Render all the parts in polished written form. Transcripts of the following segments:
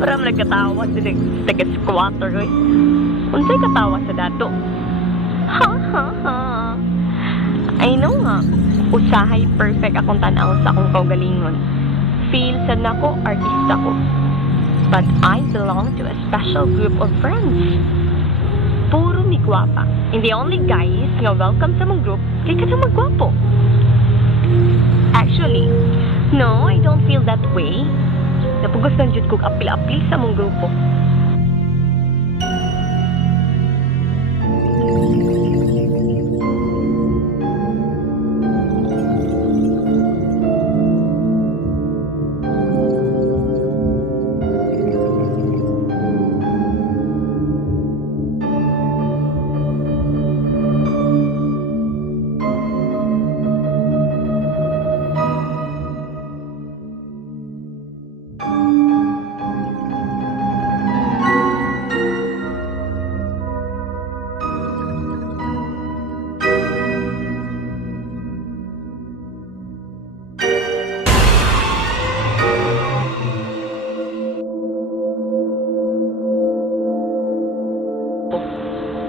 Maram nagkatawa sa taga-squatter, oy. Unsay katawa sa dato? Ha, ha, ha. I know nga. Usahay perfect akong tanaw sa akong kaugalingon. Feel sad nako, artista ko. But I belong to a special group of friends. Puro mi gwapa. And the only guys nga welcome sa mong group, kay ka magwapo. Actually, no, I don't feel that way. Napugos ng jud kog apil-apil sa mong grupo.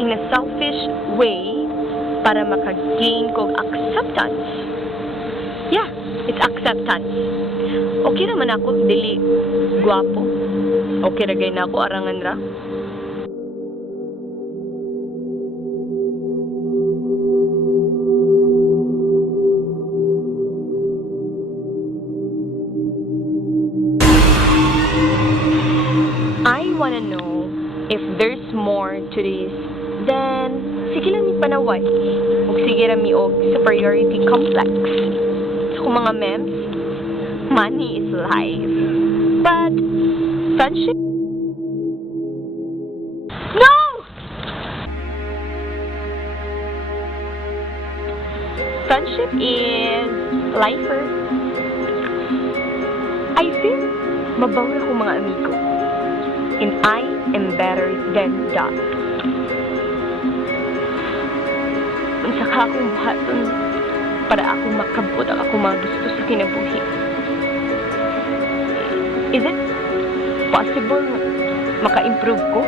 In a selfish way para makagain kog acceptance. Yeah, it's acceptance. Okay naman ako, dili guwapo. Okay ra gay na ako arangan ra. I wanna know if there's more to this. Then, sige lang mi panaway. Ug sige ra mi og superiority complex. Sa kung mga memes, money is life. But, friendship? No! Friendship is lifer. I feel mabawra ko mga amigo. And I am better than that. Unsa ka akong buhaton para ako makabot ang ako mga gusto sa kinabuhi. Is it possible maka-improve ko?